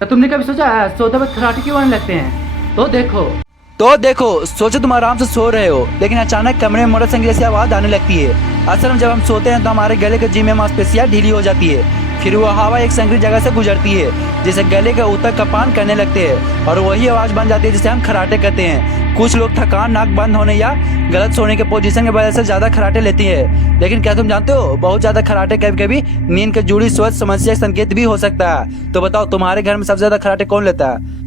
तो तुमने कभी सोचा सोते वक्त खराटे क्यों आने लगते हैं? तो देखो सोचो तुम आराम से सो रहे हो, लेकिन अचानक कमरे में मोटरसाइकिल जैसी आवाज आने लगती है। असल में जब हम सोते हैं तो हमारे गले के जी में मांसपेशियां ढीली हो जाती है। फिर वो हवा एक संकीर्ण जगह से गुजरती है जिसे गले के ऊतक कपान करने लगते हैं और वही आवाज बन जाती है जिसे हम खराटे कहते हैं। कुछ लोग थकान, नाक बंद होने या गलत सोने के पोजीशन की वजह से ज्यादा खराटे लेती है। लेकिन क्या तुम जानते हो, बहुत ज्यादा खराटे कभी कभी नींद के जुड़ी स्वास्थ्य समस्या का संकेत भी हो सकता है। तो बताओ तुम्हारे घर में सबसे ज्यादा खराटे कौन लेता है?